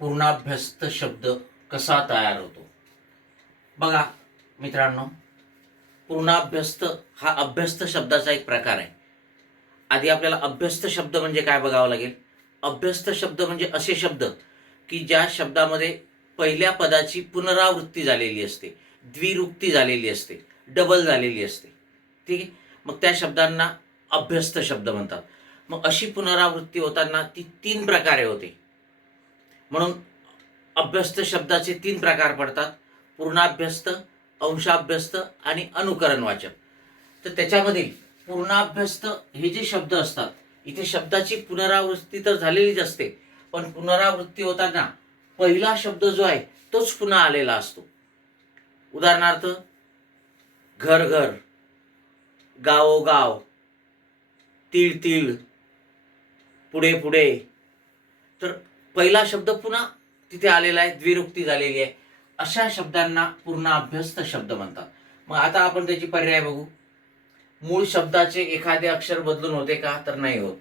पूर्णाभ्यस्त शब्द कसा तयार होतो? बघा मित्रांनो, पूर्णाभ्यस्त हा अभ्यस्त शब्दाचा एक प्रकार आहे. आधी आपल्याला अभ्यस्त शब्द म्हणजे काय बघावं लागेल. अभ्यस्त शब्द म्हणजे असे शब्द की ज्या शब्दामध्ये पहिल्या पदाची पुनरावृत्ती झालेली असते, द्विरुक्ती झालेली असते, डबल झालेली असते. ठीक आहे. मग त्या शब्दांना अभ्यस्त शब्द म्हणतात. मग अशी पुनरावृत्ती होताना ती 3 प्रकारे होते. म्हणून अभ्यस्त शब्दाचे 3 प्रकार पडतात: पूर्णाभ्यस्त, अंशाभ्यस्त आणि अनुकरणवाचक. तर त्याच्यामधील पूर्णाभ्यस्त हे जे शब्द असतात, इथे शब्दाची पुनरावृत्ती तर झालेलीच असते, पण पुनरावृत्ती होताना पहिला शब्द जो आहे तोच पुन्हा आलेला असतो. उदाहरणार्थ, घर घर, गावोगाव, तीळ तीळ, पुढे पुढे. तर पहिला शब्द पुन्हा तिथे आलेला आहे, द्विरुक्ती झालेली आहे. अशा शब्दांना पूर्णाभ्यस्त शब्द म्हणतात. मग आता आपण त्याची पर्याय बघू. मूळ शब्दाचे एखादे अक्षर बदलून होते का? तर नाही होत.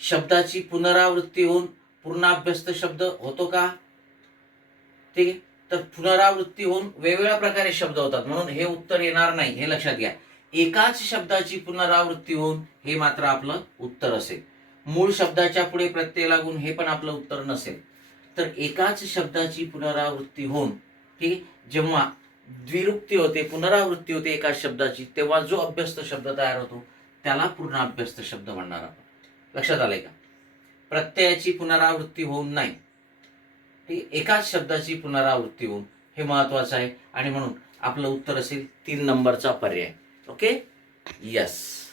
शब्दाची पुनरावृत्ती होऊन पूर्णाभ्यस्त शब्द होतो का? ठीक आहे. तर पुनरावृत्ती होऊन वेगवेगळ्या प्रकारे शब्द होतात, म्हणून हे उत्तर येणार नाही, हे लक्षात घ्या. एकाच शब्दाची पुनरावृत्ती होऊन हे मात्र आपलं उत्तर असेल. मूळ शब्दाच्या पुढे प्रत्यय लागून हे पण आपलं उत्तर नसेल. तर एकाच शब्दाची पुनरावृत्ती होऊन, ठीक, जेव्हा द्विरुक्ती होते, पुनरावृत्ती होते एकाच शब्दाची, तेव्हा जो अभ्यस्त शब्द तयार होतो त्याला पूर्णाभ्यस्त शब्द म्हणणार आपण. लक्षात आलंय का? प्रत्ययाची पुनरावृत्ती होऊन नाही, एकाच शब्दाची पुनरावृत्ती होऊन, हे महत्वाचं आहे. आणि म्हणून आपलं उत्तर असेल 3 नंबरचा पर्याय. Okay, yes.